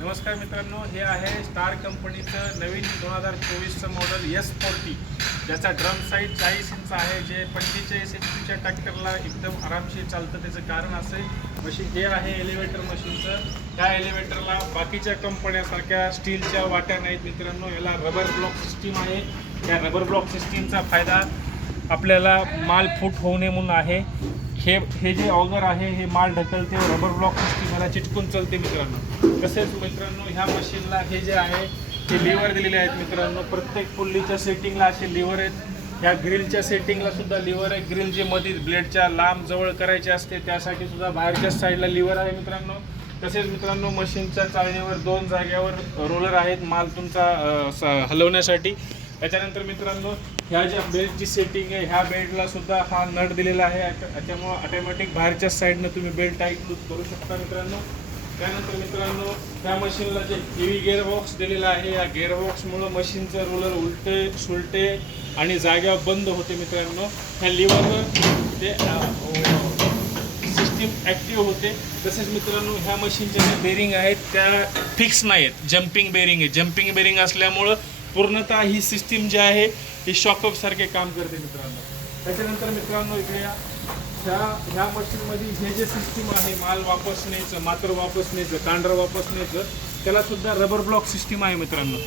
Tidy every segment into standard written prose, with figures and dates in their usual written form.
नमस्कार मित्रांनो, हे आहे स्टार कंपनीचं नवीन 2024चं मॉडेल S40, ज्याचा ड्रम साईज 40 इंच आहे, जे 45 HP ट्रॅक्टरला एकदम आरामशीर चालतं. त्याचं कारण असे मशीन हे आहे एलिव्हेटर मशीनचं. त्या एलिव्हेटरला बाकीच्या कंपन्यासारख्या स्टीलच्या वाट्या नाहीत मित्रांनो, याला रबर ब्लॉक सिस्टीम आहे. त्या रबर ब्लॉक सिस्टीमचा फायदा आपल्याला माल फूट होऊ नये म्हणून आहे. हे जे ऑगर आहे हे माल ढकलते, रबर ब्लॉक सिस्टीम याला चिटकून चालते मित्रांनो. तसेच मित्रांनो ह्या मशीनला हे जे आहे ते लिव्हर दिलेले आहेत मित्रांनो. प्रत्येक पुल्लीच्या सेटिंगला असे लिव्हर आहेत. ह्या ग्रिलच्या सेटिंगला सुद्धा लिव्हर आहे. ग्रिल जे मध्ये ब्लेडच्या लांब जवळ करायचे असते त्यासाठी सुद्धा बाहेरच्या साईडला लिव्हर आहे मित्रांनो. तसेच मित्रांनो मशीनच्या चाळणीवर 2 जागेवर रोलर आहेत माल तुमचा हलवण्यासाठी. त्याच्यानंतर मित्रांनो ह्या ज्या बेल्टची सेटिंग आहे ह्या बेल्टला सुद्धा हा नट दिलेला आहे. त्याच्यामुळं ऑटोमॅटिक बाहेरच्या साईडनं तुम्ही बेल्ट टाईट लूज करू शकता मित्रांनो. त्यानंतर मित्रांनो त्या मशीनला जे हेवी गिअरबॉक्स दिलेला आहे, या गिअरबॉक्समुळं मशीनचं रोलर उलटे सुलटे आणि जाग्यावर बंद होते मित्रांनो. ह्या लिव्हरवर ते सिस्टीम ॲक्टिव्ह होते. तसेच मित्रांनो ह्या मशीनच्या ज्या बेरिंग आहेत त्या फिक्स नाही आहेत, जम्पिंग बेरिंग आहे. जम्पिंग बेरिंग असल्यामुळं पूर्णतः ही सिस्टीम जी आहे ही शॉकअपसारखे काम करते मित्रांनो. त्याच्यानंतर मित्रांनो इकडे ह्या मशीनमध्ये हे जे सिस्टीम आहे माल वापस न्यायचं, मात्र वापस न्यायचं, कांडर वापस न्यायचं, त्याला सुद्धा रबर ब्लॉक सिस्टीम आहे मित्रांनो.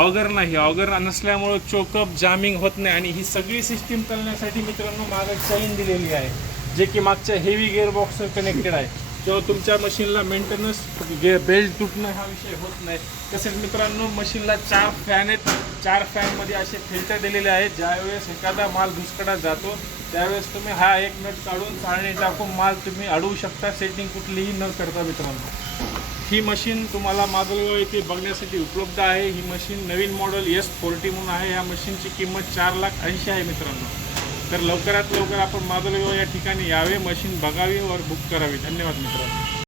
ऑगर नाही, ऑगर नसल्यामुळं चोकअप जामिंग होत नाही. आणि ही सगळी सिस्टीम चालण्यासाठी मित्रांनो मागे चैन दिलेली आहे, जे की मागच्या हेवी गिअरबॉक्सवर कनेक्टेड आहे. जेव्हा तुमच्या मशीनला मेंटेनन्स बेल्ट तुटणं हा विषय होत नाही. तसेच मित्रांनो मशीनला 4 फॅन आहेत. 4 फॅनमध्ये असे फिल्टर दिलेले आहेत. ज्यावेळेस एखादा माल दुसकडा जातो त्यावेळेस तुम्ही हा एक नट काढून चाळणी टाकून माल तुम्ही अडवू शकता, सेटिंग कुठलीही न करता मित्रांनो. ही मशीन तुम्हाला माजलगाव येथे बघण्यासाठी उपलब्ध आहे. ही मशीन नवीन मॉडेल S40 म्हणून आहे. या मशीनची किंमत 4,80,000 आहे मित्रांनो. तर लवकरात लवकर आपण माजलगाव या ठिकाणी यावे, मशीन बघावी व बुक करावी. धन्यवाद मित्रांनो.